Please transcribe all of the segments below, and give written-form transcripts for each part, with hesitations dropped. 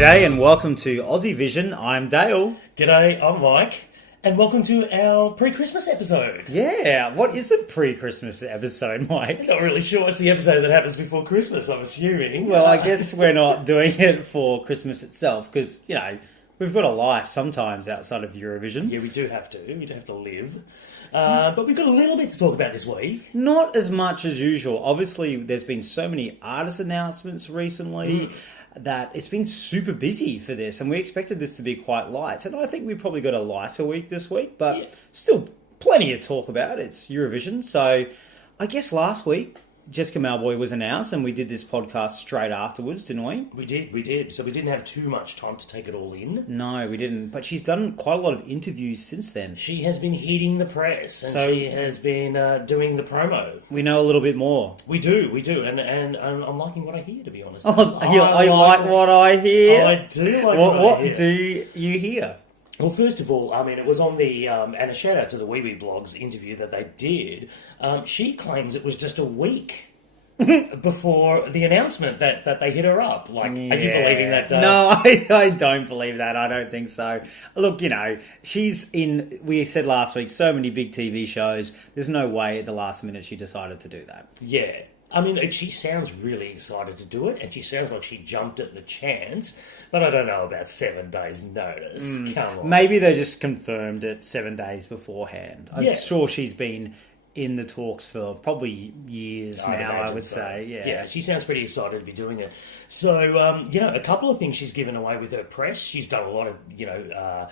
G'day and welcome to Aussievision. I'm Dale. G'day, I'm Mike. And welcome to our pre-Christmas episode. Yeah, what is a pre-Christmas episode, Mike? I'm not really sure. It's the episode that happens before Christmas, I'm assuming. Well, I guess we're not doing it for Christmas itself because, you know, we've got a life sometimes outside of Eurovision. Yeah, we do have to. We do have to live. But we've got a little bit to talk about this week. Not as much as usual. Obviously, there's been so many artist announcements recently that it's been super busy for this, and we expected this to be quite light. And I think we probably got a lighter week this week, but still plenty to talk about. It's Eurovision. So I guess last week, Jessica Mauboy was announced, and we did this podcast straight afterwards, didn't we? We did. So we didn't have too much time to take it all in. No, we didn't. But she's done quite a lot of interviews since then. She has been hitting the press, and she has been doing the promo. We know a little bit more. We do. And I'm liking what I hear, to be honest. Oh, I like what I hear? I do like what I hear. What do you hear? Well, first of all, I mean, it was on the, and a shout out to the Wee Wee Blogs interview that they did. She claims it was just a week before the announcement that they hit her up. Like, are you believing that? No, I don't believe that. I don't think so. Look, you know, she's in, we said last week, so many big TV shows. There's no way at the last minute she decided to do that. Yeah. I mean, she sounds really excited to do it, and she sounds like she jumped at the chance, but I don't know about 7 days' notice. Come on. Maybe they just confirmed it 7 days beforehand. I'm sure she's been in the talks for probably years now, I would say. Yeah, she sounds pretty excited to be doing it. So, you know, a couple of things she's given away with her press. She's done a lot of, you know,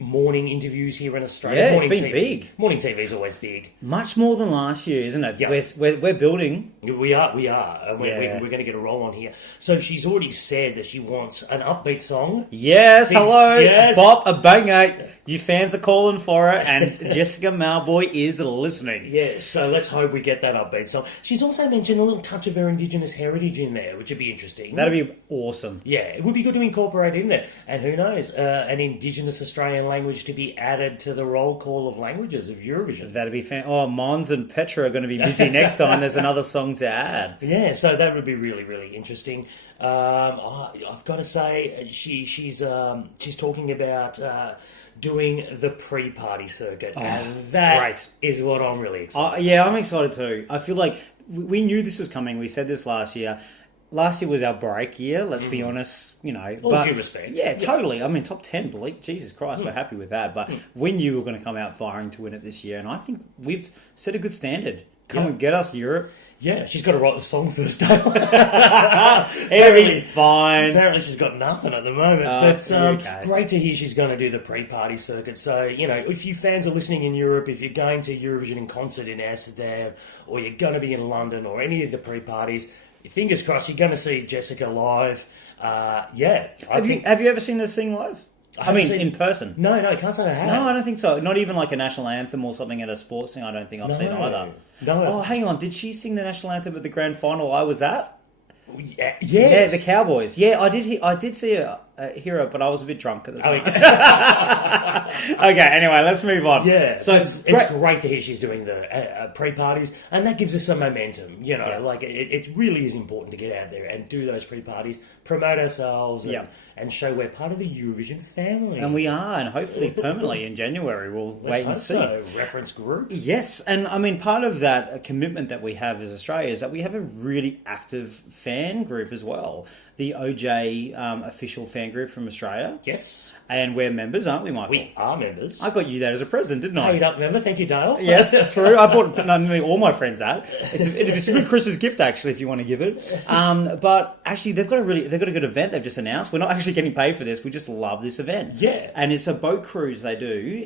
morning interviews here in Australia. Yeah, morning it's been big. Morning TV is always big. Much more than last year, isn't it? Yeah. We're building. We are. And we're going to get a roll on here. So she's already said that she wants an upbeat song. Yes, hello. Yes. Bop, a banger. You fans are calling for it, and Jessica Mauboy is listening. Yes, so let's hope we get that upbeat song. She's also mentioned a little touch of her Indigenous heritage in there, which would be interesting. That'd be awesome. Yeah, it would be good to incorporate in there. And who knows, an Indigenous Australian language to be added to the roll call of languages of Eurovision. That'd be Mons and Petra are going to be busy next time. There's another song to add. Yeah, so that would be really, really interesting. I've got to say, she's talking about doing the pre-party circuit, and that is what I'm really excited. Yeah, I'm excited too. I feel like we knew this was coming. We said this last year. Last year was our break year, let's be honest, you know. All due respect. Yeah, totally. I mean, top 10, Jesus Christ, we're happy with that. But we knew we were going to come out firing to win it this year, and I think we've set a good standard. Come and get us, Europe. Yeah, she's got to write the song first. It'll be fine. Apparently she's got nothing at the moment. But great to hear she's going to do the pre-party circuit. So, you know, if you fans are listening in Europe, if you're going to Eurovision in concert in Amsterdam, or you're going to be in London, or any of the pre-parties, fingers crossed, you're going to see Jessica live. Have you ever seen her sing live? I mean, in person. No, I can't say I have. No, I don't think so. Not even like a national anthem or something at a sports thing. I don't think I've seen either. No. Oh, hang on. Did she sing the national anthem at the grand final I was at? Yes. Yeah, the Cowboys. Yeah, I did see her, hear her, but I was a bit drunk at the time. Okay, anyway, let's move on. Yeah, so it's great to hear she's doing the pre-parties, and that gives us some momentum. You know, like it really is important to get out there and do those pre-parties, promote ourselves, and show we're part of the Eurovision family. And we are, and hopefully permanently in January. We'll wait and see. Reference group. Yes, and I mean, part of that commitment that we have as Australia is that we have a really active fan group as well. The OJ official fan group from Australia. Yes. And we're members, aren't we, Michael? We are members. I got you that as a present, didn't I? Paid up member. Thank you, Dale. Yes, true. I bought all my friends that. It's a good Christmas gift, actually, if you want to give it. But actually, they've got a good event they've just announced. We're not actually getting paid for this. We just love this event. Yeah. And it's a boat cruise they're doing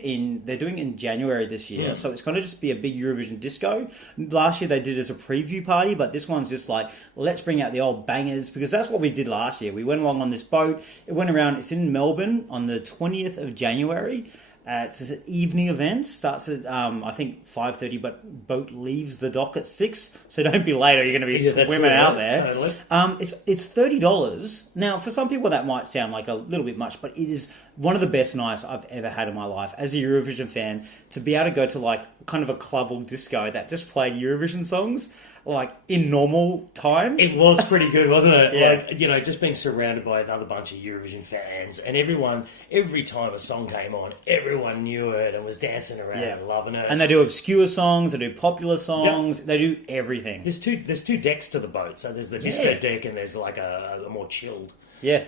in January this year. So it's going to just be a big Eurovision disco. Last year they did it as a preview party, but this one's just like, let's bring out the old bangers, because that's what we did last year. We went along on this boat. It went around. It's in Melbourne on the 20th of January. It's an evening event. Starts at, I think, 5:30, but boat leaves the dock at 6. So don't be late or you're going to be swimming out there. Totally. It's $30. Now, for some people that might sound like a little bit much, but it is one of the best nights I've ever had in my life. As a Eurovision fan, to be able to go to like kind of a club or disco that just played Eurovision songs, like in normal times. It was pretty good, wasn't it? Yeah. Like, you know, just being surrounded by another bunch of Eurovision fans, and every time a song came on, everyone knew it and was dancing around and loving it. And they do obscure songs, they do popular songs, they do everything. There's two decks to the boat. So there's the disco deck, and there's like a more chilled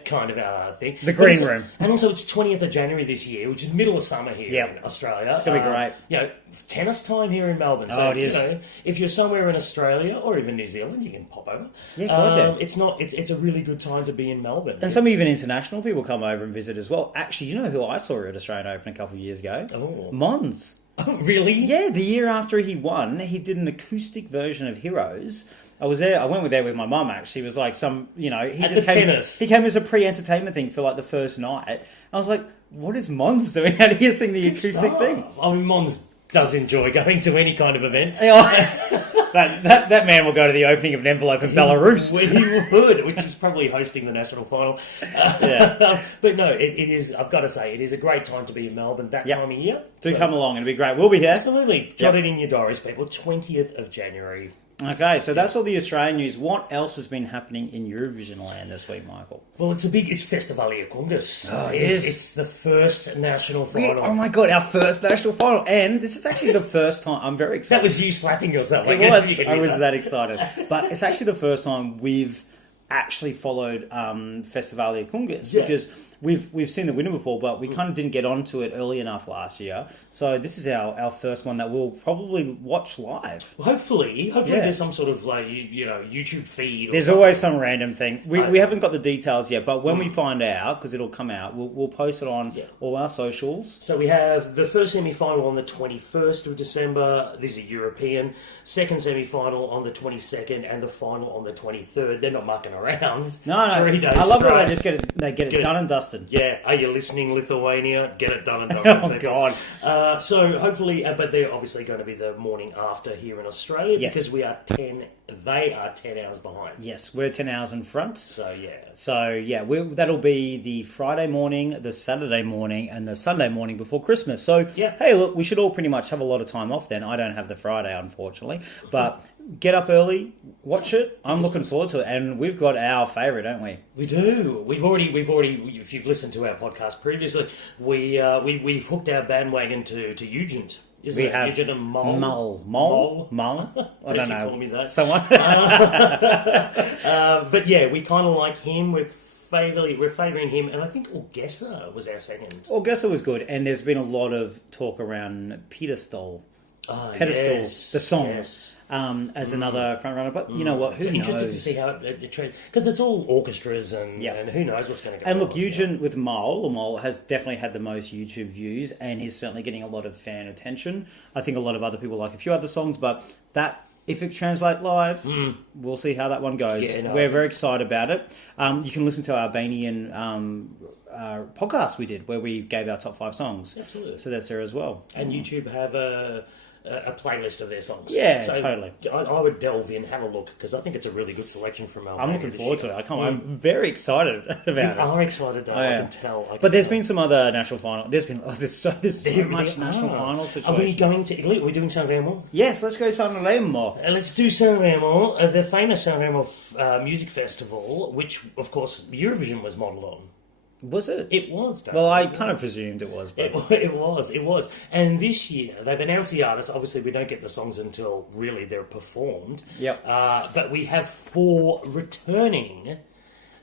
kind of thing. The green room. And also it's 20th of January this year, which is middle of summer here in Australia. It's going to be great. You know, tennis time here in Melbourne. So, it is. You know, if you're somewhere in Australia or even New Zealand, you can pop over. Yeah, gotcha. It's a really good time to be in Melbourne. And some even international people come over and visit as well. Actually, you know who I saw at Australian Open a couple of years ago? Oh. Mons. Oh, really? Yeah, the year after he won, he did an acoustic version of Heroes. I was there. I went there with my mum. Actually, it was like some, you know, he came as a pre-entertainment thing for like the first night. I was like, "What is Mons doing? How do you sing the acoustic thing?" I mean, Mons does enjoy going to any kind of event. That man will go to the opening of an envelope in Belarus. He would, which is probably hosting the national final. But no, it is. I've got to say, it is a great time to be in Melbourne that time of year. Do come along; it'll be great. We'll be here. Absolutely, jot it in your diaries, people. 20th of January. Okay, so that's all the Australian news. What else has been happening in Eurovision land this week, Michael? Well, it's Festivalia Kungas. Oh, it is. It's the first national final. Oh my god, our first national final. And this is actually the first time. I'm very excited. That was you slapping yourself. It was. I was that excited. But it's actually the first time we've actually followed Festivalia Kungas because we've seen the winner before, but we kind of didn't get onto it early enough last year. So this is our first one that we'll probably watch live. Well, hopefully there's some sort of like YouTube feed. There's always some random thing. We haven't got the details yet, but when we find out, because it'll come out, we'll post it on all our socials. So we have the first semi-final on the 21st of December. This is European. Second semi-final on the 22nd, and the final on the 23rd. They're not mucking around. No. 3 days I love straight. that they get it done and dusted. Yeah. Are you listening, Lithuania? Get it done and dusted. Oh, God. So hopefully, but they're obviously going to be the morning after here in Australia because they are 10 hours behind. Yes, we're 10 hours in front. So that'll be the Friday morning, the Saturday morning, and the Sunday morning before Christmas. So, hey, look, we should all pretty much have a lot of time off then. I don't have the Friday, unfortunately. But get up early, watch it. I'm looking forward to it. And we've got our favourite, don't we? We do. We've already. If you've listened to our podcast previously, we've hooked our bandwagon to Eugent. We have Eugent and Mole. I don't know. Call me that. Someone. But yeah, we kind of like him. We're favouring him, and I think Orgessa was our second. Orgessa was good, and there's been a lot of talk around Pedestal, the song. Yes. As another front runner, but you know what? Who knows? Interested to see how it trends because it's all orchestras and who knows what's going to go. And look, Eugene with Mole has definitely had the most YouTube views, and he's certainly getting a lot of fan attention. I think a lot of other people like a few other songs, but that if it translates live, we'll see how that one goes. We're very excited about it. You can listen to our Albanian podcast we did where we gave our top 5 songs. Absolutely, so that's there as well. And YouTube have a playlist of their songs. Yeah, so totally. I would delve in, have a look, because I think it's a really good selection from Albania. I'm looking forward to it. I'm very excited about it. You are excited, I can tell. But there's been some other national final. There's so much national final situation. Are we going to Italy? Are we doing San Remo? Yes, let's go San Remo. Let's do San Remo, the famous San Remo music festival, which, of course, Eurovision was modelled on. Was it? It was. Well, I kind of presumed it was. But... It was. And this year, they've announced the artists. Obviously, we don't get the songs until really they're performed. Yep. But we have 4 returning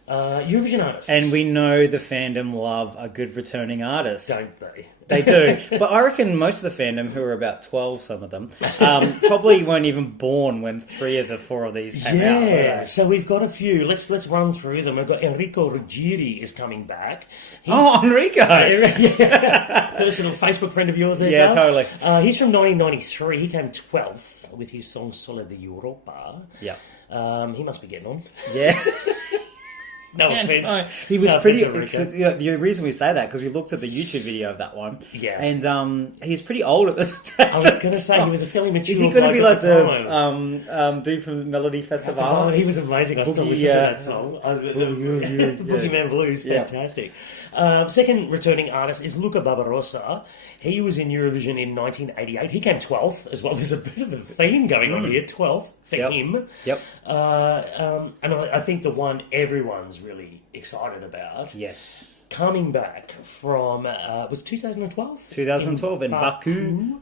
Eurovision artists. And we know the fandom love a good returning artist. Don't they? They do. But I reckon most of the fandom, who are about 12, some of them, probably weren't even born when 3 of the 4 of these came out. Yeah, so we've got a few. Let's run through them. We've got Enrico Ruggieri is coming back. Enrico! Personal Facebook friend of yours there, Yeah, Carl. totally. He's from 1993. He came 12th with his song Sole di Europa. Yeah. He must be getting on. Yeah. No offense. No, he was No pretty. offense, Yeah, the reason we say that because we looked at the YouTube video of that one. Yeah. And he's pretty old at this stage. I was going to say he was a fairly mature. Is he going to be like the the dude from Melody Festival? He was amazing. I still listen to that song. Boogeyman Blues, fantastic. Second returning artist is Luca Barbarossa. He was in Eurovision in 1988. He came 12th as well. There's a bit of a theme going on here. 12th for him. Yep. And I think the one everyone's really excited about. Yes. Coming back from, was 2012? 2012 in Baku.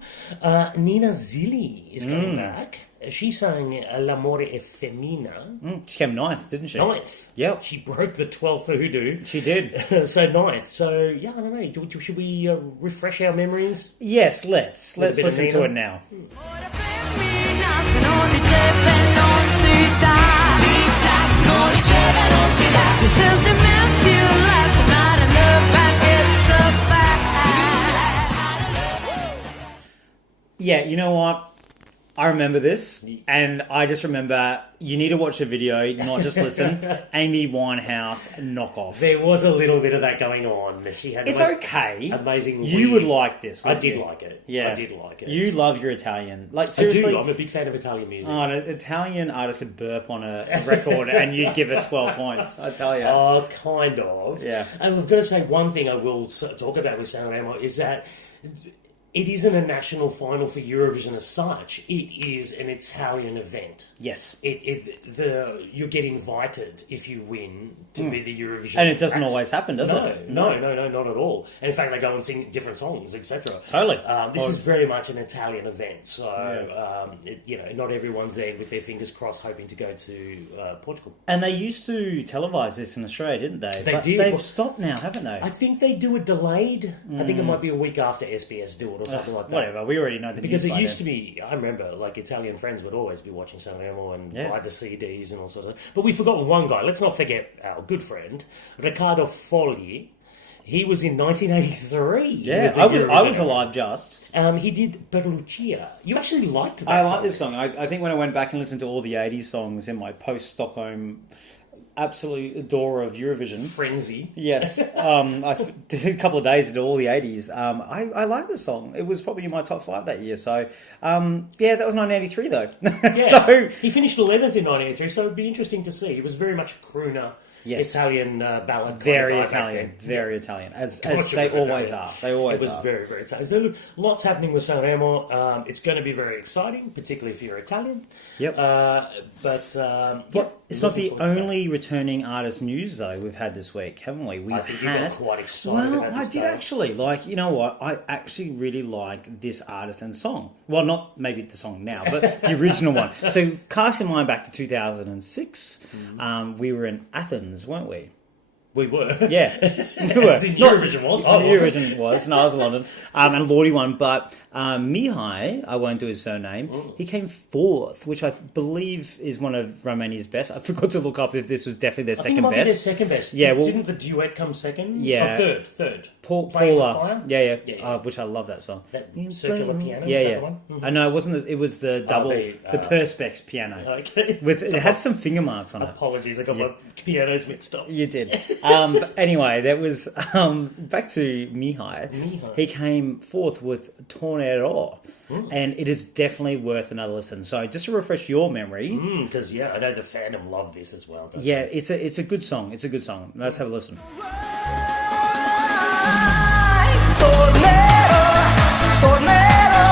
Nina Zilli is coming back. She sang L'amore è femmina. She came 9th, didn't she? 9th. Yep. She broke the 12th hoodoo. She did. So 9th. So, yeah, I don't know. Should we refresh our memories? Yes, let's listen to it now. This is the mess you left, I'm not in love, and it's a fact. Yeah, you know what? I remember this, and I just remember you need to watch the video, not just listen. Amy Winehouse knockoff. There was a little bit of that going on. She had It's okay. Amazing. You would like this. I did you? like it. Yeah, I did like it. You love your Italian. Like seriously, I do. I'm a big fan of Italian music. Oh, an Italian artist could burp on a record, and you'd give it 12 points. I tell you. Oh, kind of. Yeah. And we've got to say one thing I will talk about with San Remo is that it isn't a national final for Eurovision as such. It is an Italian event. Yes. You get invited if you win to be the Eurovision. And it doesn't always happen, does it? No, not at all. And in fact, they go and sing different songs, etc. Totally. This is very much an Italian event. So, not everyone's there with their fingers crossed hoping to go to Portugal. And they used to televise this in Australia, didn't they? They but did. They've stopped now, haven't they? I think they do it delayed. I think it might be a week after SBS do it or something like that. Whatever, we already know the Because news it by used then. to be, I remember, like, Italian friends would always be watching San Remo and Yeah. buy the CDs and all sorts of... But we've forgotten one guy. Let's not forget our good friend, Riccardo Fogli. He was in 1983. Yeah, I was alive just. He did Per Lucia. You actually liked that I song. like this song. I think when I went back and listened to all the 80s songs in my post-Stockholm absolute adorer of Eurovision. Frenzy. Yes. I did a couple of days into all the 80s. I like this song. It was probably in my top 5 that year. So, that was 1983 though. Yeah. So he finished 11th in 1983, so it would be interesting to see. He was very much a crooner. Yes. Italian ballad. very kind of guy Italian. back then. Very Italian. As Gosh, they it was always Italian. are. They always It was are. very, very Italian. So look, lots happening with San Remo. It's going to be very exciting, particularly if you're Italian. Yep. But It's not the only returning artist news though we've had this week, haven't we? We've I think you got quite excited Well, about I this did day. actually. Like, you know what? I actually really like this artist and song. Well, not maybe the song now, but the original one. So, cast your mind back to 2006. We were in Athens, weren't we? We were. Yeah, we were. As in Eurovision was. I wasn't. Eurovision was. No, I was in London. And Lordy won, but Mihai, I won't do his surname, he came 4th, which I believe is one of Romania's best. I forgot to look up if this was definitely their I think second it might be their best. second best. Yeah, well- Didn't the duet come second? Yeah. Oh, third. Playing with Paula, Fire? yeah, Yeah. Which I love that song. That circular piano, yeah, is that yeah. the one? Mhm. I know it wasn't. It was the double, the, the Perspex piano. Okay. With it had some finger marks on it. Apologies, I got my pianos mixed up. You did. But anyway, that was back to Mihai. He came 4th with Tornado, and it is definitely worth another listen. So just to refresh your memory, Because, I know the fandom love this as well. Doesn't yeah, it? it's a good song. It's a good song. Let's have a listen. Tornerò,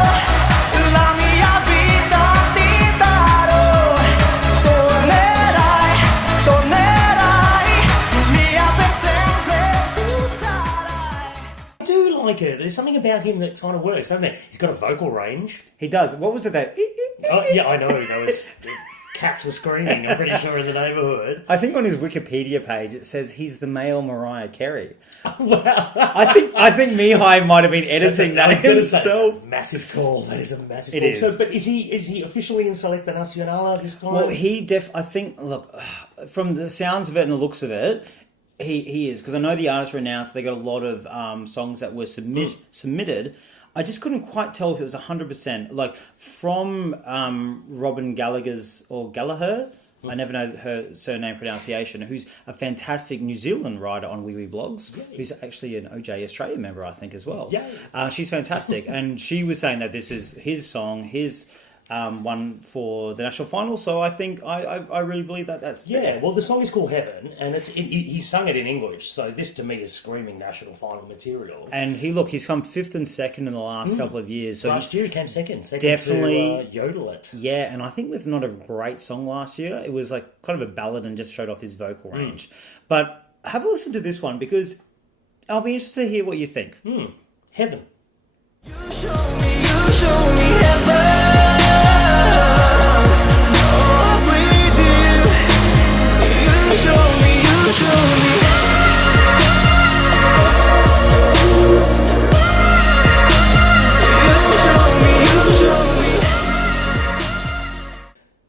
la mia vita ti darò. Tornerai, mia per sempre tu sarai. I do like it. There's something about him that kind of works, doesn't it? He's got a vocal range. He does. What was it that? Oh, yeah, I know. There was... Cats were screaming, I'm pretty sure, in the neighbourhood. I think on his Wikipedia page it says he's the male Mariah Carey. Wow. I think Mihai might have been editing that I'm gonna say, himself. it's a massive call. That is a massive It call. is. So, but is he officially in Selecta Nacional this time? Well, I think, look, from the sounds of it and the looks of it, he is. Because I know the artists were announced, they got a lot of songs that were submitted. I just couldn't quite tell if it was 100%. Like, from Robin Gallagher's, or Gallagher, I never know her surname pronunciation, who's a fantastic New Zealand writer on Wee Wee Blogs, who's actually an OJ Australia member, I think, as well. She's fantastic. And she was saying that this is his song, his one for the national final. So I think I really believe that that's there. Well, the song is called Heaven, and he sung it in English. So this to me is screaming national final material. And he's come 5th and 2nd in the last couple of years. So last year he came second definitely to Yodel It. Yeah, and I think with not a great song last year, it was like kind of a ballad and just showed off his vocal range. But have a listen to this one because I'll be interested to hear what you think. Heaven. You show me heaven. Oh, with you. You show me.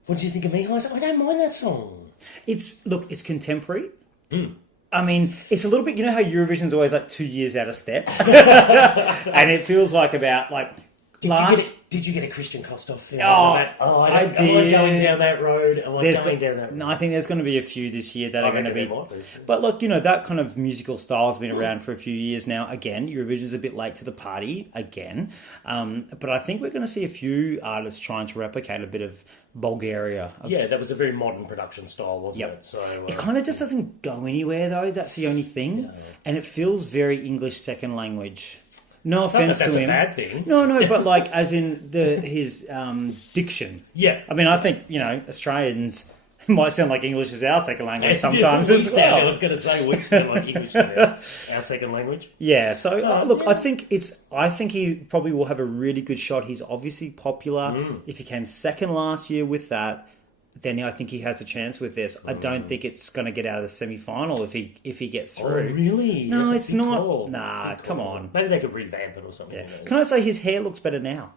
What do you think of me, Heise? I don't mind that song. It's contemporary. I mean, it's a little bit, you know how Eurovision's always like 2 years out of step? And it feels like about like Did you get a Christian Kostov feel? I did. Am I going down that road? No, I think there's going to be a few this year that are going to be. But look, that kind of musical style has been around for a few years now. Again, Eurovision's a bit late to the party again. But I think we're going to see a few artists trying to replicate a bit of Bulgaria. That was a very modern production style, wasn't it? So it kind of just doesn't go anywhere, though. That's the only thing. Yeah. And it feels very English second language. No offense to him. That's a bad thing. No, but like as in his diction. Yeah. I mean, I think, Australians might sound like English is our second language sometimes as well. I was going to say we sound like English is our second language. Yeah, so look, I think he probably will have a really good shot. He's obviously popular. If he came second last year with that, then I think he has a chance with this. I don't think it's going to get out of the semi-final if he gets through. Oh, really? No, it's not. Call. Nah, come on. Maybe they could revamp it or something. Yeah. Can I say his hair looks better now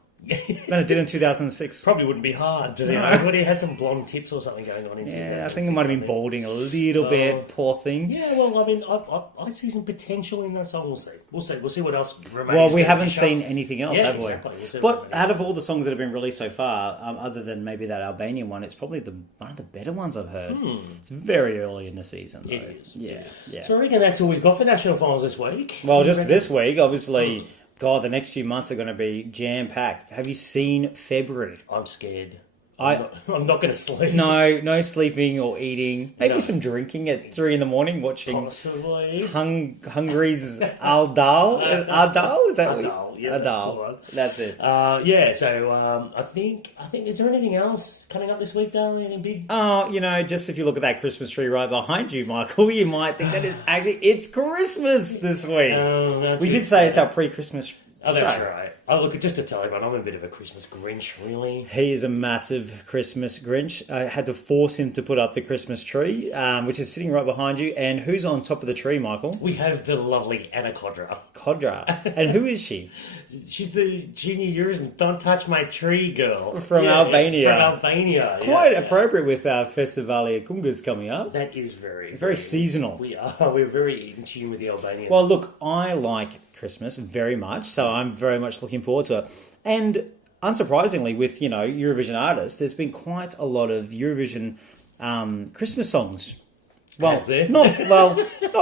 than it did in 2006? Probably wouldn't be hard to do. What, he had some blonde tips or something going on in 2006. I think it might have been balding a little bit. Poor thing. Yeah, well, I mean, I see some potential in that song. We'll see what else remains. Well, we haven't seen anything else, have we? Exactly. But out of all the songs that have been released so far, other than maybe that Albanian one, it's probably one of the better ones I've heard. It's very early in the season, though. It is. Yeah. So I reckon that's all we've got for national finals this week. Well, just this week, obviously. God, the next few months are going to be jam-packed. Have you seen February? I'm scared. I'm not going to sleep. No sleeping or eating. Maybe some drinking at 3 a.m. watching possibly Hungary's Ardal. Ardal? Is that Ardal? Yeah, Ardal. That's it. So I think. Is there anything else coming up this week, Darren? Anything big? Oh, just if you look at that Christmas tree right behind you, Michael, you might think that it's Christmas this week. We did say it's our pre-Christmas. Oh, that's right. Oh, look, just to tell everyone, I'm a bit of a Christmas Grinch, really. He is a massive Christmas Grinch. I had to force him to put up the Christmas tree, which is sitting right behind you. And who's on top of the tree, Michael? We have the lovely Anna Kodra. And who is she? She's the Junior Eurovision Don't Touch My Tree girl. From Albania. From Albania. Quite appropriate with our Festivalia Kungas coming up. That is very seasonal. We're very in tune with the Albanians. Well, look, I like Christmas very much, so I'm very much looking forward to it. And unsurprisingly, with Eurovision artists, there's been quite a lot of Eurovision Christmas songs. Well, not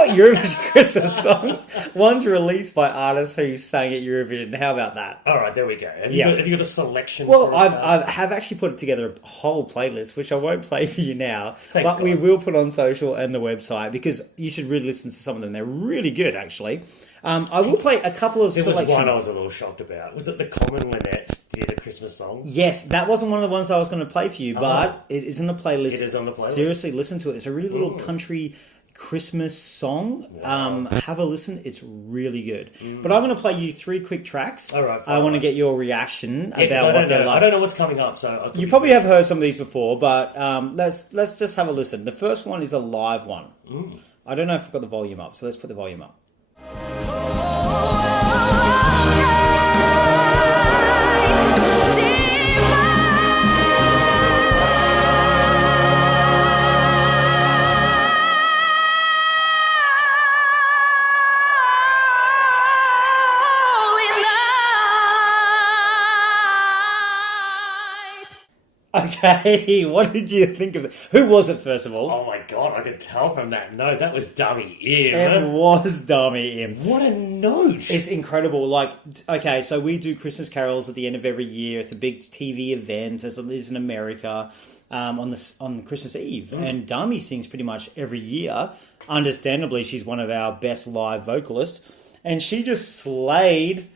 Eurovision Christmas songs. One's released by artists who sang at Eurovision. How about that? All right, there we go. Have you got a selection? Well, I have actually put together a whole playlist, which I won't play for you now, but we will put on social and the website because you should really listen to some of them. They're really good, actually. I will play a couple of selections. There was one I was a little shocked about. Was it the Common Linettes did a Christmas song? Yes, that wasn't one of the ones I was going to play for you, but it is in the playlist. It is on the playlist. Seriously, listen to it. It's a really little country Christmas song. Wow. Have a listen. It's really good. But I'm going to play you 3 quick tracks. All right. I want to get your reaction about what they're like. I don't know what's coming up, so you probably have heard some of these before, but let's just have a listen. The first one is a live one. I don't know if I've got the volume up, so let's put the volume up. Okay, what did you think of it? Who was it, first of all? Oh my god, I could tell from that note. That was Dummy It Im. was Dummy Im. What a note. It's incredible. Like, okay, so we do Christmas carols at the end of every year. It's a big TV event, as it is in America, on Christmas Eve. And Dummy sings pretty much every year. Understandably, she's one of our best live vocalists. And she just slayed...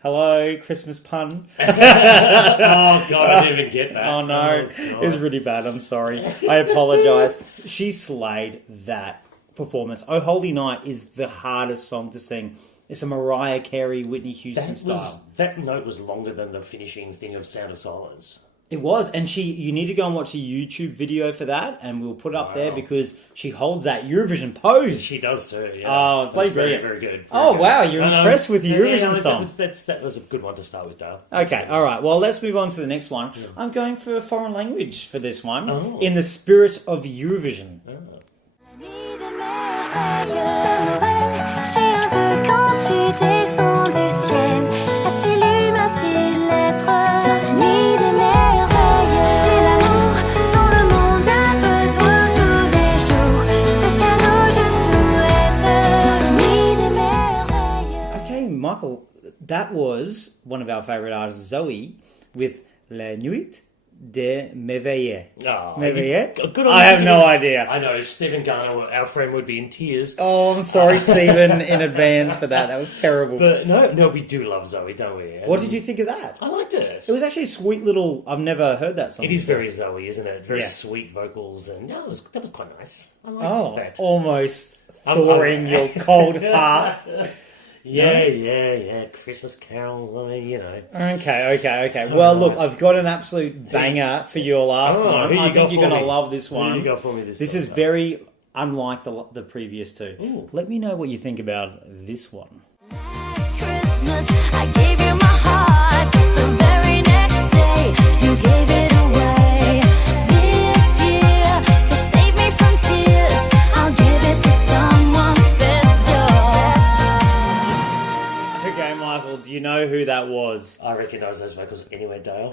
Hello, Christmas pun. Oh god, I didn't even get that. Oh no, Oh, it was really bad. I'm sorry. I apologise. She slayed that performance. Oh Holy Night is the hardest song to sing. It's a Mariah Carey, Whitney Houston style. That note was longer than the finishing thing of Sound of Silence. It was, and you need to go and watch a YouTube video for that, and we'll put it up there because she holds that Eurovision pose. She does too, yeah. Oh, very, brilliant. very good. Oh, wow, you're impressed with the Eurovision song. That was a good one to start with, Dale. Okay, all right. Well, let's move on to the next one. Yeah. I'm going for a foreign language for this one, in the spirit of Eurovision. J'ai un vœu quand tu descends du ciel. As-tu lu ma petite lettre? Dans la nuit des merveilles, c'est l'amour dont le monde a besoin tous les jours. Ce cadeau je souhaite dans la nuit des merveilles. Okay, Michael, that was one of our favourite artists, Zoe, with La Nuit de Merveille. Oh, Merveille? good I have no idea. I know, Stephen Garner, our friend, would be in tears. Oh, I'm sorry, Stephen, in advance for that. That was terrible. But no, we do love Zoe, don't we? And what did you think of that? I liked it. It was actually a sweet little... I've never heard that song. It is very Zoe, isn't it? Very Yeah. sweet vocals, and that was quite nice. I liked that. Almost thawing your cold heart. Yeah. Christmas Carol, you know. Okay. Well, look, I've got an absolute banger for your last one. I think you're going to love this one. Who you got for me this This time, is very unlike the previous two. Ooh. Let me know what you think about this one. Christmas, I gave you my heart. The very next day, you gave it away. This year, to save me from tears, I'll give it to someone special. Okay, Michael, do you know who that was? I recognise those vocals anyway, Dale.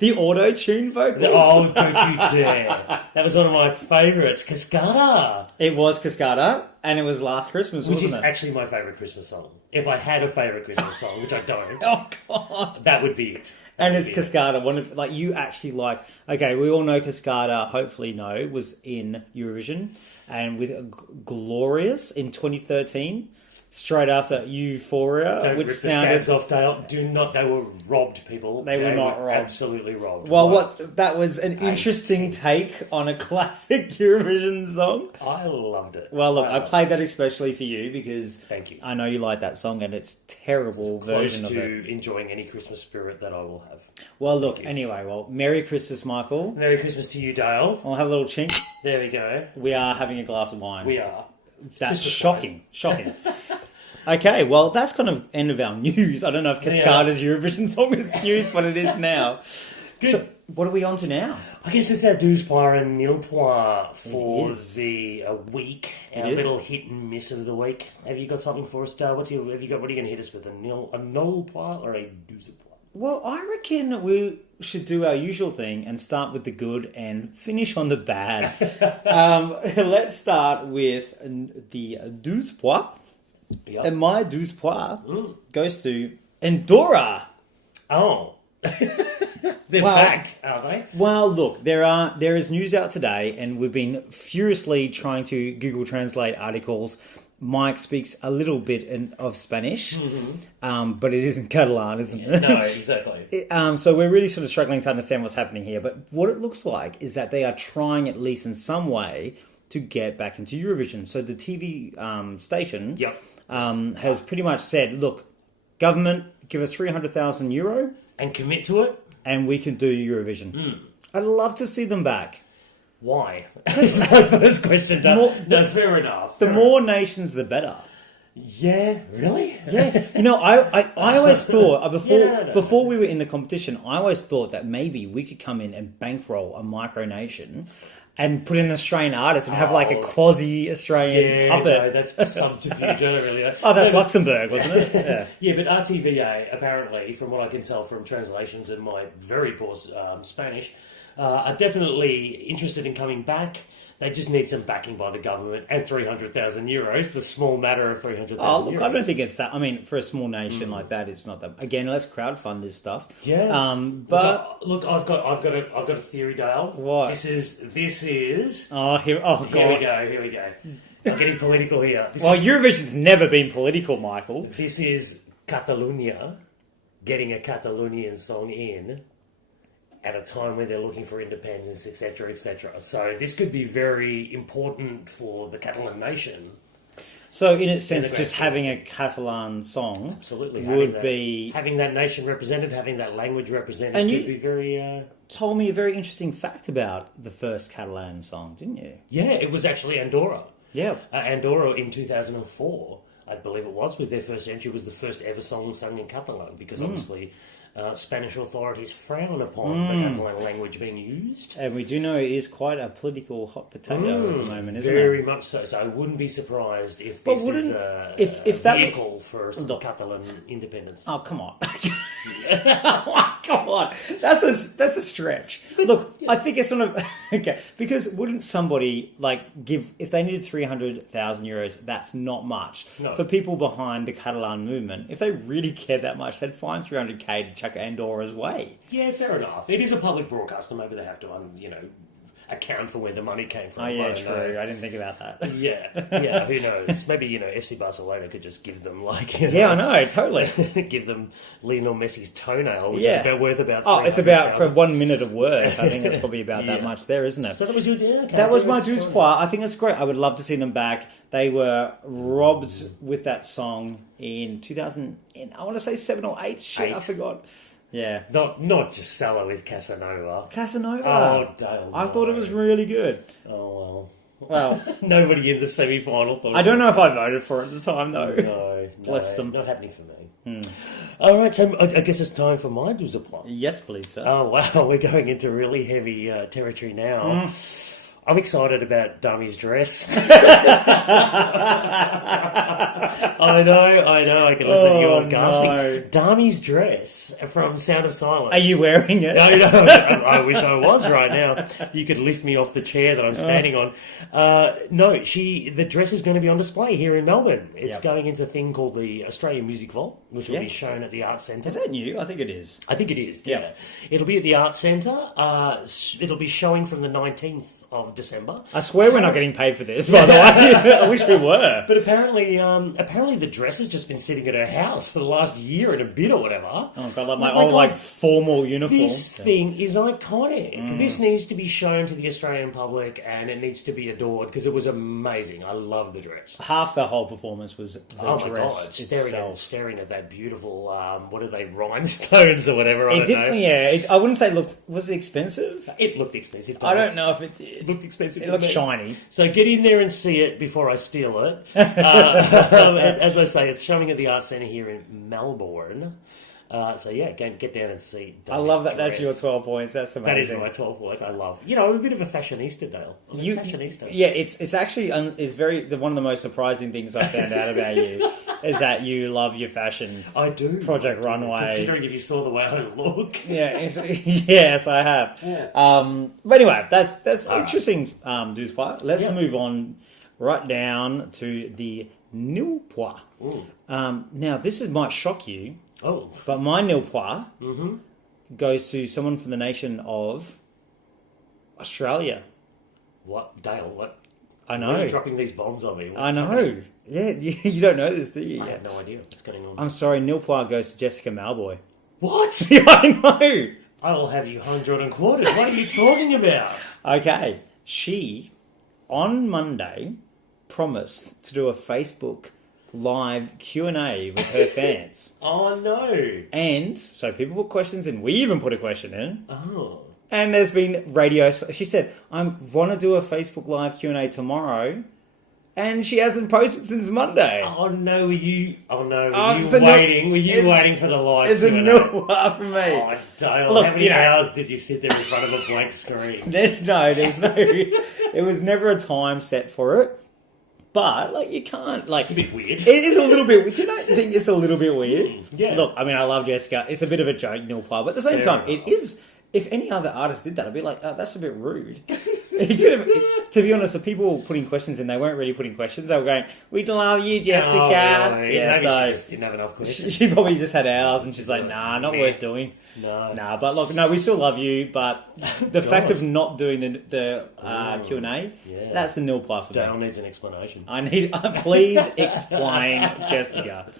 The auto-tune vocals? Oh, don't you dare. That was one of my favourites, Cascada. It was Cascada, and it was Last Christmas, Which is wasn't it? actually my favourite Christmas song. If I had a favourite Christmas song, which I don't, Oh, God. that would be it. And it's Cascada. One of, like, you actually liked... Okay, we all know Cascada, hopefully know, was in Eurovision. And with Glorious in 2013, straight after Euphoria, Don't which rip sounded... the scabs off, Dale. Do not. They were robbed, people. They were not robbed. Absolutely robbed. Well, that was an interesting take on a classic Eurovision song. I loved it. Well, look, I played that especially for you because Thank you. I know you like that song and it's terrible version Close of it. to enjoying any Christmas spirit that I will have. Well, look, anyway, Merry Christmas, Michael. Merry Christmas to you, Dale. I'll have a little chink. There we go. We are having a glass of wine. We are. That's Christmas shocking. Shocking. Okay, well, that's kind of end of our news. I don't know if Cascada's Eurovision song is news, but it is now. Good. So, what are we on to now? I guess it's our douze point and nil point for the week. It Our is. little hit and miss of the week. Have you got something for us, Dale? What are you going to hit us with? A null point or a douze point? Well, I reckon we should do our usual thing and start with the good and finish on the bad. Let's start with the douze point. Yep. And my douze point goes to Andorra. Oh. They're back, are they? Well, look, there is news out today, and we've been furiously trying to Google Translate articles. Mike speaks a little bit of Spanish, but it isn't Catalan, isn't it? No, exactly. So we're really sort of struggling to understand what's happening here. But what it looks like is that they are trying, at least in some way, to get back into Eurovision. So the TV station has pretty much said, look, government, give us €300,000 And commit to it? and we can do Eurovision. I'd love to see them back. Why? That's my first question, Dale. That's fair enough. The more nations, the better. Yeah, really? Yeah, I always thought No. before we were in the competition, I always thought that maybe we could come in and bankroll a micronation and put in an Australian artist and have like a quasi-Australian puppet. No, that's subterfuge. I don't really know. Oh, that's Luxembourg, wasn't it? Yeah. Yeah, but RTVA, apparently, from what I can tell from translations and my very poor Spanish, are definitely interested in coming back. They just need some backing by the government and €300,000. The small matter of 300,000 Oh, look, euros. I don't think it's that. I mean, for a small nation like that, it's not that. Again, let's crowdfund this stuff. Yeah. But look, I've got a theory, Dale. What? This is. oh, God. Here we go. I'm getting political here. Eurovision's never been political, Michael. This is Catalonia getting a Catalonian song in at a time where they're looking for independence, etc., etc. So this could be very important for the Catalan nation. So, in its sense, just having a Catalan song Absolutely. would be... Having that nation represented, having that language represented And could you- be very... told me a very interesting fact about the first Catalan song, didn't you? Yeah, it was actually Andorra. Yeah. Andorra in 2004, I believe it was their first entry, was the first ever song sung in Catalan, because obviously Spanish authorities frown upon the Catalan language being used. And we do know it is quite a political hot potato at the moment, isn't Very it? much so. So I wouldn't be surprised if But this is wouldn't- a if that- vehicle for some Catalan independence. Oh, come on. Come on. That's a stretch. Look, I think it's not a... Okay, because wouldn't somebody, give... If they needed €300,000, that's not much. No. For people behind the Catalan movement, if they really cared that much, they'd find $300K to chuck Andorra's way. Yeah, fair enough. It is a public broadcaster. Maybe they have to, account for where the money came from. Oh, yeah, I don't know. true. I didn't think about that. Yeah, who knows? Maybe, FC Barcelona could just give them, Yeah, I know, totally. give them Lionel Messi's toenail, which Yeah. is worth about Oh, it's about for 300,000. 1 minute of work. I think that's probably about that Yeah. much there, isn't it? So that was your... Yeah, okay, That so was my it's Douce sort of- Poir. I think that's great. I would love to see them back. They were robbed with that song in 2000. I want to say 7 or 8. Shit, I 8. forgot. Yeah. Not just Sella with Casanova. Casanova. Oh, Dale. I thought it was really good. Oh, Well, nobody in the semi-final thought... I don't know if I voted for it at the time, though. No, Bless them. Not happening for me. All right, so I guess it's time for my Douce Poir. Yes, please, sir. Oh, wow, we're going into really heavy territory now. I'm excited about Dami's dress. I know, I can listen to you all gasping. no. Dami's dress from Sound of Silence. Are you wearing it? I wish I was right now. You could lift me off the chair that I'm standing on. No, the dress is going to be on display here in Melbourne. It's Yep. going into a thing called the Australian Music Vault, which will Yeah. be shown at the Arts Centre. Is that new? I think it is. I think it is. Yeah. Yeah. It'll be at the Arts Centre. It'll be showing from the 19th of December. I swear we're not getting paid for this, by the way. I wish we were. But apparently the dress has just been sitting at her house for the last year and a bit or whatever. Oh, God, like my Oh old, God, formal uniform. This thing is iconic. This needs to be shown to the Australian public and it needs to be adored because it was amazing. I love the dress. Half the whole performance was the Oh my dress God, itself. staring at that beautiful, what are they, rhinestones or whatever, I It don't didn't, know. yeah. I wouldn't say was it expensive? It looked expensive. I don't know if it did. It looked expensive. It to looked me. shiny. So get in there and see it before I steal it. As I say, it's showing at the Arts Centre here in Melbourne. So yeah, get down and see. I love that. Dami's That's your dress. 12 points. That's amazing. That is my 12 points. I love. I'm a bit of a fashionista, Dale. I'm a fashionista. Yeah, it's actually one of the most surprising things I found out about you is that you love your fashion. I do. Project Runway. Considering if you saw the way I look. Yeah, yes, I have. Yeah. But anyway, that's interesting, Douce Poir. Let's Yeah. move on right down to the Nil Poir. Now, this might shock you, Oh. but my Nil Poir goes to someone from the nation of Australia. What? Dale, what? I Why are know. you dropping these bombs on me? I What's know. happening? Yeah, you don't know this, do you? I Yeah. have no idea what's going on. I'm sorry, Nil Poir goes to Jessica Mauboy. What? Yeah, I know. I will have you hundred and quartered. What are you talking about? Okay, she, on Monday, promised to do a Facebook live Q&A with her fans. Oh no! And so people put questions in. We even put a question in. Oh. And there's been radio... She said, I want to do a Facebook live Q&A tomorrow. and she hasn't posted since Monday. Oh no, were you it's a waiting? Were you waiting for the live? It's a nil for me. Oh, Dale, Look, how many hours did you sit there in front of a blank screen? There's no. It was never a time set for it. But, like, you can't, like... It's a bit weird. It is a little bit... Do you not think it's a little bit weird? Yeah. Look, I mean, I love Jessica. It's a bit of a joke, nil pie. But at the same time, it is... If any other artist did that, I'd be like, oh, that's a bit rude. He could have... To be honest, the people putting questions in, they weren't really putting questions. They were going, we love you, Jessica. Oh, really? Yeah, maybe so... she just didn't have enough questions. She probably just had ours, and she's like, nah, not worth doing. No. Nah, but look, no, we still love you, but the fact of not doing the Q&A, that's a nil pie for me. Dale needs an explanation. I need... please explain, Jessica.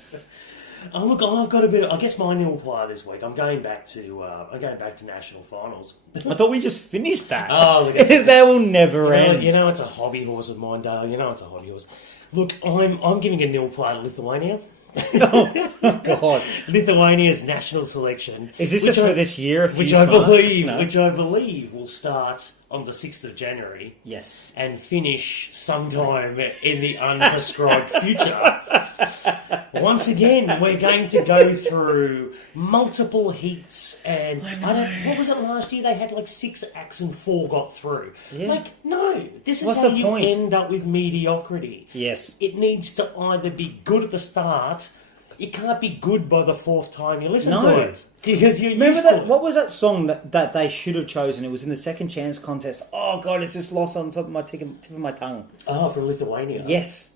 Oh look, I've got a bit. I guess my nil pie this week. I'm going back to national finals. I thought we just finished that. Oh, look at that will never end. You know, it's a hobby horse of mine, Dale. You know, it's a hobby horse. Look, I'm giving a nil pie to Lithuania. Oh God! Lithuania's national selection. Is this just for this year? Which I believe will start on the 6th of January. Yes, and finish sometime in the unprescribed future. Once again, we're going to go through multiple heats, and what was it last year? They had like 6 acts and 4 got through. Yeah. Like, no, this is What's how the you point? end up with mediocrity. Yes. It needs to either be good at the start. It can't be good by the 4th time you listen to it. Because you remember that? What was that song that they should have chosen? It was in the second chance contest. Oh God, it's just lost on top of my tip of my tongue. Oh, from Lithuania. Yes.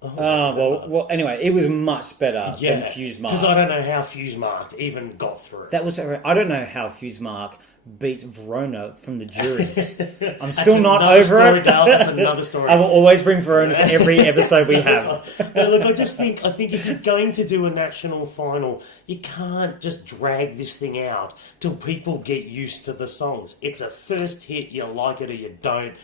Well. Anyway, it was much better than Fuse Mark. Because I don't know how Fuse Mark even got through. That was. I don't know how Fuse Mark beat Verona from the juries. I'm still not over it. That's another story. I will always bring Verona to every episode we have. But look, I think if you're going to do a national final, you can't just drag this thing out till people get used to the songs. It's a first hit, you like it or you don't.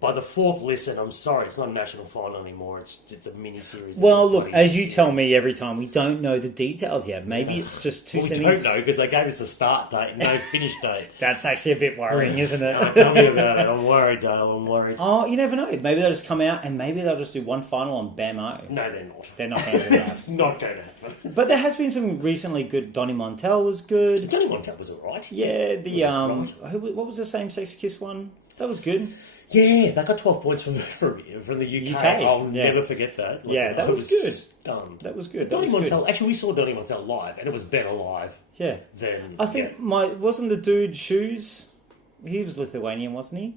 By the 4th listen, I'm sorry, it's not a national final anymore. It's a mini series. Well, look, as you tell me every time, we don't know the details yet. Maybe it's just two We don't know because they gave us a start date and no finish date. That's actually a bit worrying, isn't it? Oh, tell me about it. I'm worried, Dale. I'm worried. Oh, you never know. Maybe they'll just come out and maybe they'll just do one final on Bamo. No, they're not. They're not going to do that. It's not going to happen. But there has been some recently good. Donny Montel was good. Donny Montel was alright. Yeah, what was the same-sex kiss one? That was good. Yeah, they got 12 points from the UK. I'll never forget that. Like, that was good. Stunned. That was good. Donny Montel. Actually, we saw Donny Montel live, and it was better live. Yeah. Than I think wasn't the dude Shoes? He was Lithuanian, wasn't he?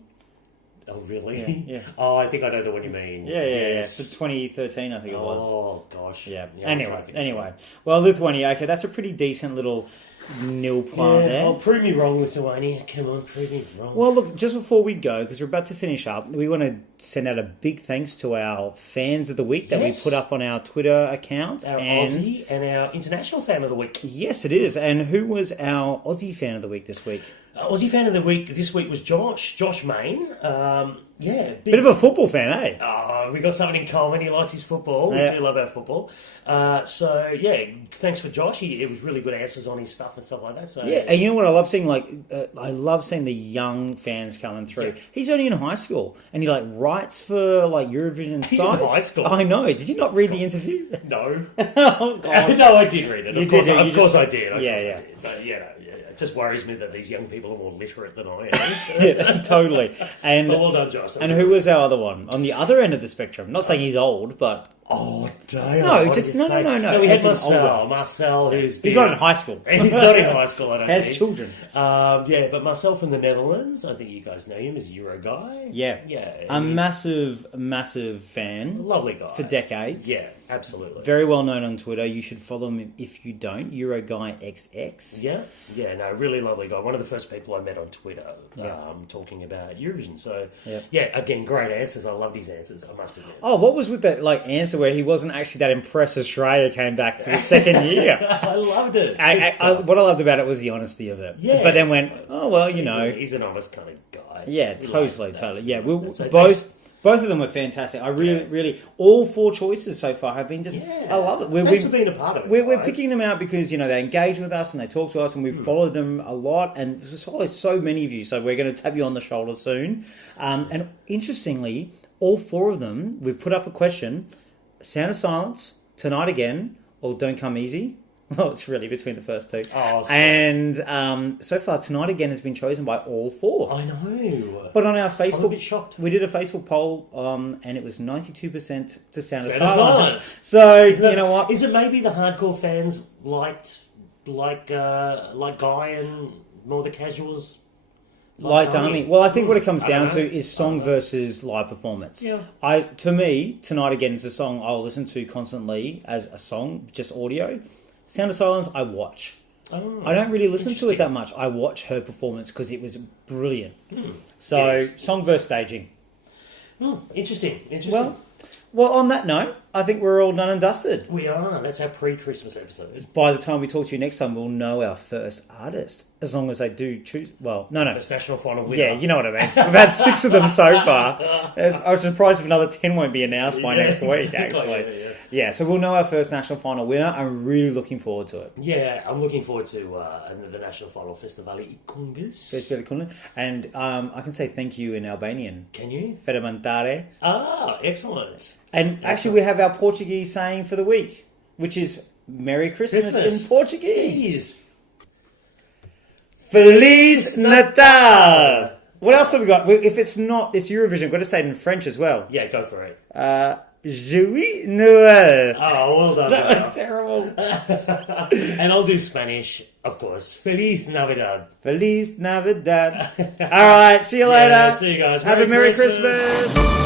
Oh, really? Yeah. Oh, I think I know the one you mean. Yeah. For 2013, I think it was. Oh, gosh. Yeah. Anyway. Well, Lithuania, okay, that's a pretty decent little nil pie there. Oh, prove me wrong, Lithuania. Come on, prove me wrong. Well, look, just before we go, because we're about to finish up, we want to send out a big thanks to our fans of the week that we put up on our Twitter account. Our Aussie and our international fan of the week. Yes, it is. And who was our Aussie fan of the week this week? Aussie fan of the week this week was Josh Main. Bit of a football fan, eh? Oh, we got something in common. He likes his football. Yeah. We do love our football. Thanks for Josh. It was really good answers on his stuff and stuff like that. So yeah, and you know what I love seeing? I love seeing the young fans coming through. Yeah. He's only in high school, and he writes for Eurovision. He's in high school. I know. Did you not read the interview? No. Oh God. No, I did read it. Of course I did. Yeah. But it just worries me that these young people are more literate than I am. Yeah, totally. And well done, Josh. And who was our other one on the other end of the spectrum? Not saying he's old, but oh damn! No, just no. We had Marcel, he's not in high school. He's not in high school. I don't think. Has children. But Marcel from the Netherlands. I think you guys know him as Euro guy. Yeah. A massive fan. Lovely guy for decades. Yeah, absolutely. Very well known on Twitter. You should follow him if you don't. Euro guy XX. Yeah. No, really lovely guy. One of the first people I met on Twitter. Talking about Eurovision. So again, great answers. I loved his answers. I must admit. Oh, what was with that answer where he wasn't actually that impressed Australia came back for the second year? I loved it. What I loved about it was the honesty of it. Yeah, but then he's an honest kind of guy. Yeah, totally. Yeah, both of them were fantastic. I really, all 4 choices so far have been just. I love it. Thanks for being a part of it. We're picking them out because they engage with us and they talk to us and we've followed them a lot. And there's so many of you, so we're going to tap you on the shoulder soon. And interestingly, all 4 of them, we've put up a question: Sound of Silence, Tonight Again, or Don't Come Easy. Well, it's really between the first 2. Oh, and so far, Tonight Again has been chosen by all 4. I know. But on our I'm a Facebook, bit shocked. we did a Facebook poll, and it was 92% to Sound of Sound of Silence. Silence. So you know what? Is it maybe the hardcore fans liked Guy and more the casuals? Like Army. Well, I think what it comes I don't down know. to is song versus live performance. Yeah. For me, Tonight Again is a song I'll listen to constantly as a song, just audio. Sound of Silence, I watch. Oh, I don't really listen to it interesting. that much. I watch her performance because it was brilliant. It So, is. song versus staging. Interesting. Well, on that note, I think we're all done and dusted. We are. That's our pre-Christmas episode. By the time we talk to you next time, we'll know our first artist. As long as they do choose. Well, no. First national final winner. Yeah, you know what I mean. We've had 6 of them so far. I was surprised if another 10 won't be announced by next week, exactly. actually. Yeah, so we'll know our first national final winner. I'm really looking forward to it. Yeah, I'm looking forward to the national final Festivali I Congress. It's very cool. And I can say thank you in Albanian. Can you? Fermentare. Ah, excellent. And actually, we have our Portuguese saying for the week, which is Merry Christmas. In Portuguese. Feliz Natal! What else have we got? If it's not this Eurovision, I've got to say it in French as well. Yeah, go for it. Joyeux Noël. Oh, well done. That was terrible. And I'll do Spanish, of course. Feliz Navidad. Feliz Navidad. All right, see you later. Yeah, see you guys. Have a Merry Christmas.